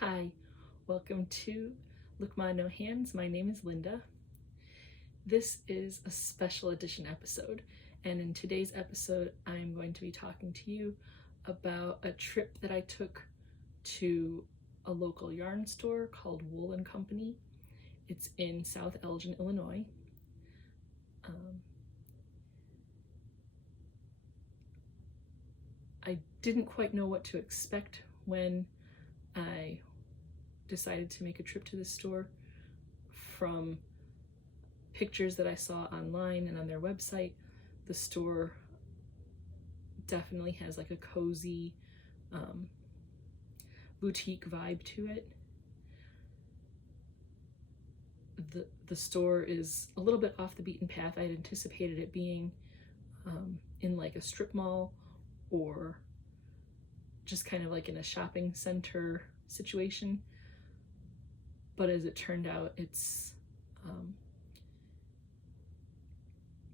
Hi, welcome to Look Ma No Hands. My name is Linda. This is a special edition episode, and in today's episode, I'm going to be talking to you about a trip that I took to a local yarn store called Wool & Company. It's in South Elgin, Illinois. I didn't quite know what to expect when I decided to make a trip to the store. From pictures that I saw online and on their website, the store definitely has like a cozy boutique vibe to it. The store is a little bit off the beaten path. I had anticipated it being in like a strip mall or just kind of like in a shopping center situation. But as it turned out, it's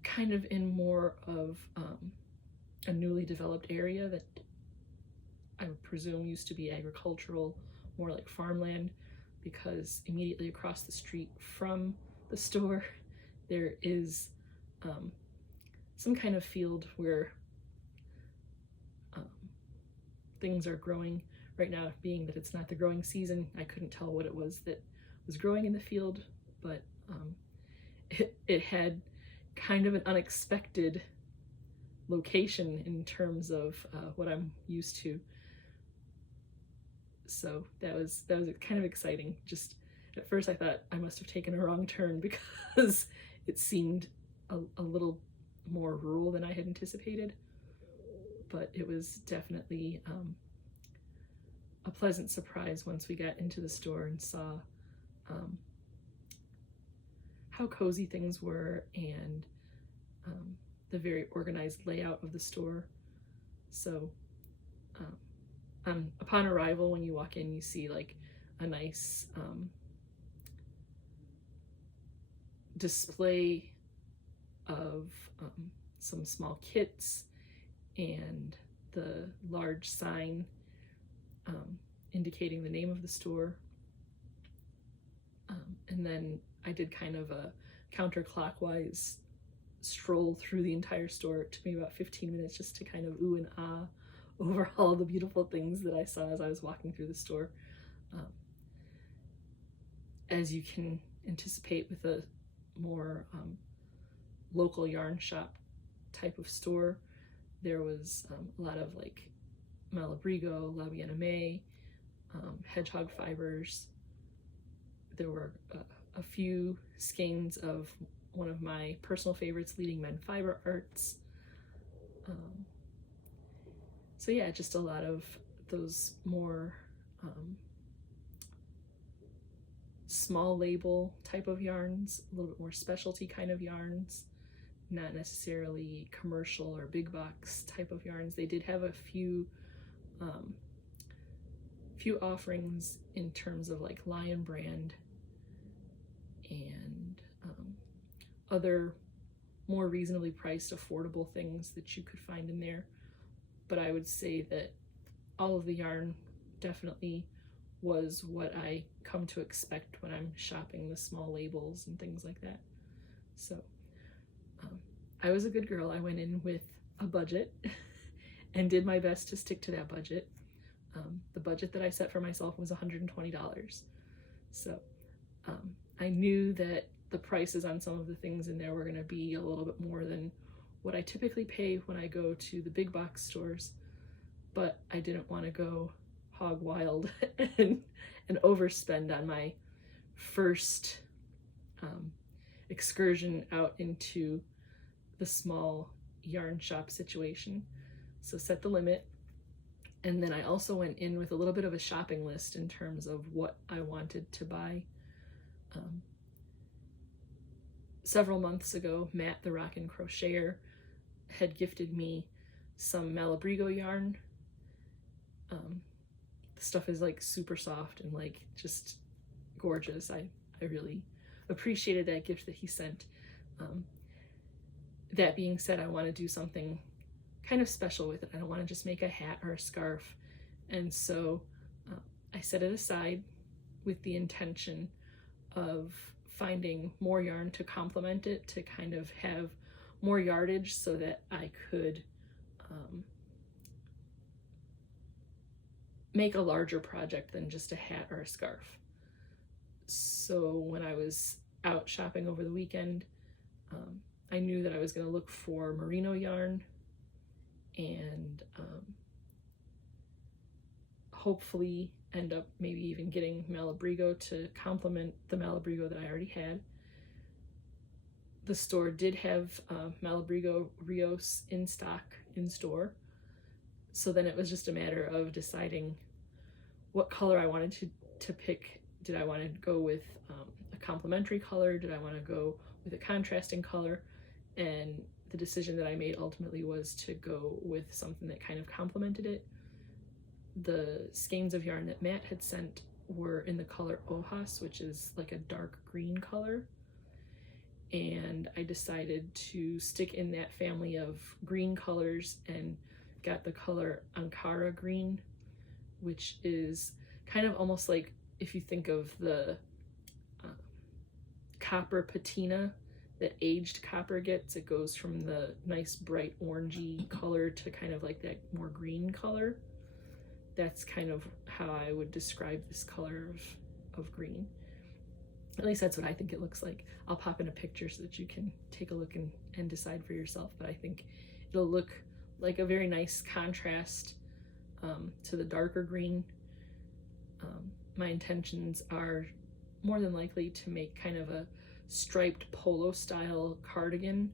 kind of in more of a newly developed area that I would presume used to be agricultural, more like farmland, because immediately across the street from the store there is some kind of field where things are growing. Right now, being that it's not the growing season, I couldn't tell what it was that was growing in the field, but it had kind of an unexpected location in terms of what I'm used to. So that was kind of exciting. Just at first I thought I must have taken a wrong turn because it seemed a little more rural than I had anticipated, but it was definitely a pleasant surprise once we got into the store and saw how cozy things were and the very organized layout of the store. So upon arrival, when you walk in, you see like a nice display of some small kits and the large sign indicating the name of the store. And then I did kind of a counterclockwise stroll through the entire store. It took me about 15 minutes just to kind of ooh and ah over all the beautiful things that I saw as I was walking through the store. As you can anticipate with a more local yarn shop type of store, there was a lot of like Malabrigo, Labienne, hedgehog fibers. There were a few skeins of one of my personal favorites, Leading Men Fiber Arts. So yeah, just a lot of those more small label type of yarns, a little bit more specialty kind of yarns, not necessarily commercial or big box type of yarns. They did have a few offerings in terms of like Lion brand and other more reasonably priced, affordable things that you could find in there. But I would say that all of the yarn definitely was what I come to expect when I'm shopping the small labels and things like that. So I was a good girl. I went in with a budget and did my best to stick to that budget. The budget that I set for myself was $120. So I knew that the prices on some of the things in there were going to be a little bit more than what I typically pay when I go to the big box stores, but I didn't want to go hog wild and overspend on my first excursion out into the small yarn shop situation. So set the limit. And then I also went in with a little bit of a shopping list in terms of what I wanted to buy. Several months ago, Matt the Rockin' Crocheter had gifted me some Malabrigo yarn. The stuff is like super soft and like just gorgeous. I really appreciated that gift that he sent. That being said, I want to do something kind of special with it. I don't want to just make a hat or a scarf. And so I set it aside with the intention of finding more yarn to complement it, to kind of have more yardage so that I could make a larger project than just a hat or a scarf. So when I was out shopping over the weekend, I knew that I was going to look for merino yarn and hopefully end up maybe even getting Malabrigo to complement the Malabrigo that I already had. The store did have Malabrigo Rios in stock in store, so then it was just a matter of deciding what color I wanted to pick. Did I want to go with a complementary color? Did I want to go with a contrasting color? And the decision that I made ultimately was to go with something that kind of complemented it. The skeins of yarn that Matt had sent were in the color Ojas, which is like a dark green color. And I decided to stick in that family of green colors and got the color Ankara green, which is kind of almost like if you think of the copper patina that aged copper gets. It goes from the nice bright orangey color to kind of like that more green color. That's kind of how I would describe this color of green. At least that's what I think it looks like. I'll pop in a picture so that you can take a look and decide for yourself, but I think it'll look like a very nice contrast to the darker green. My intentions are more than likely to make kind of a striped polo style cardigan.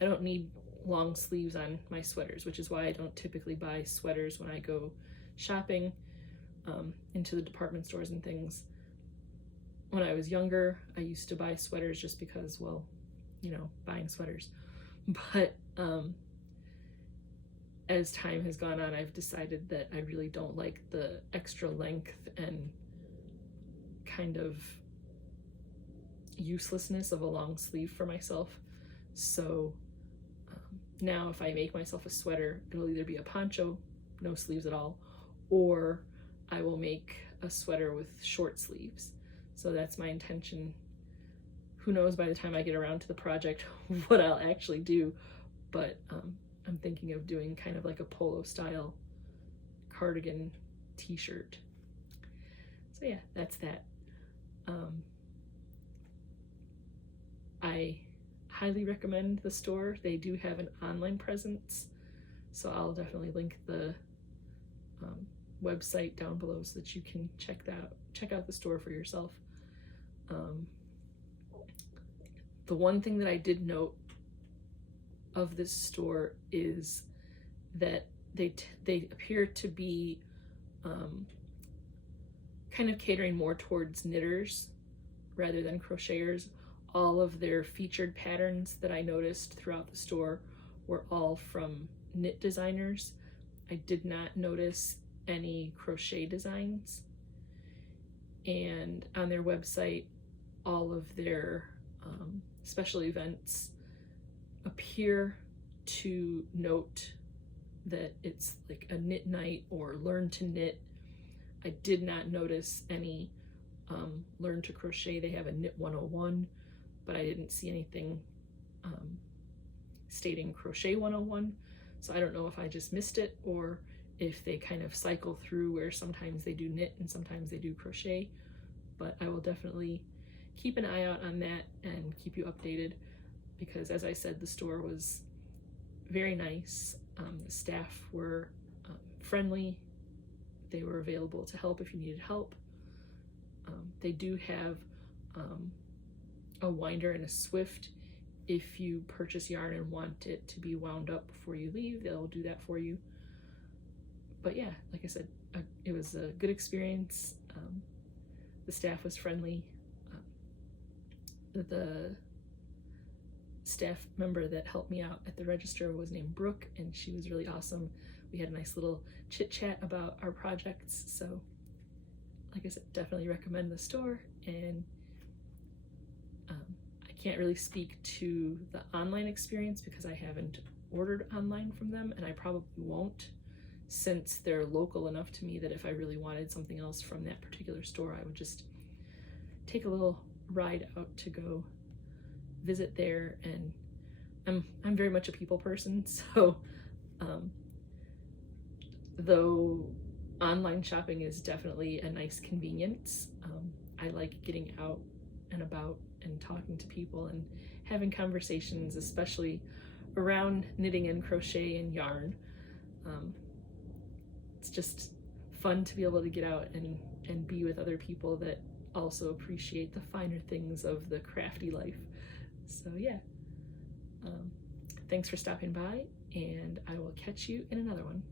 I don't need long sleeves on my sweaters, which is why I don't typically buy sweaters when I go shopping into the department stores and things. When I was younger, I used to buy sweaters just because, well, you know, buying sweaters. But as time has gone on, I've decided that I really don't like the extra length and kind of uselessness of a long sleeve for myself. So now if I make myself a sweater, it'll either be a poncho, no sleeves at all, or I will make a sweater with short sleeves. So that's my intention. Who knows by the time I get around to the project what I'll actually do, but I'm thinking of doing kind of like a polo style cardigan t-shirt. So yeah, that's that. I highly recommend the store. They do have an online presence, so I'll definitely link the website down below so that you can check out the store for yourself. The one thing that I did note of this store is that they appear to be kind of catering more towards knitters rather than crocheters. All of their featured patterns that I noticed throughout the store were all from knit designers. I did not notice any crochet designs. And on their website, all of their special events appear to note that it's like a knit night or learn to knit. I did not notice any learn to crochet. They have a knit 101, but I didn't see anything stating crochet 101. So I don't know if I just missed it or if they kind of cycle through where sometimes they do knit and sometimes they do crochet, but I will definitely keep an eye out on that and keep you updated, because as I said, the store was very nice. The staff were friendly. They were available to help if you needed help. They do have a winder and a swift. If you purchase yarn and want it to be wound up before you leave, they'll do that for you. But yeah, like I said, it was a good experience. The staff was friendly. The staff member that helped me out at the register was named Brooke, and she was really awesome. We had a nice little chit chat about our projects. So like I said, definitely recommend the store. And I can't really speak to the online experience because I haven't ordered online from them, and I probably won't. since they're local enough to me that if I really wanted something else from that particular store, I would just take a little ride out to go visit there. And I'm very much a people person, so though online shopping is definitely a nice convenience, I like getting out and about and talking to people and having conversations, especially around knitting and crochet and yarn. It's just fun to be able to get out and be with other people that also appreciate the finer things of the crafty life. So yeah, thanks for stopping by, and I will catch you in another one.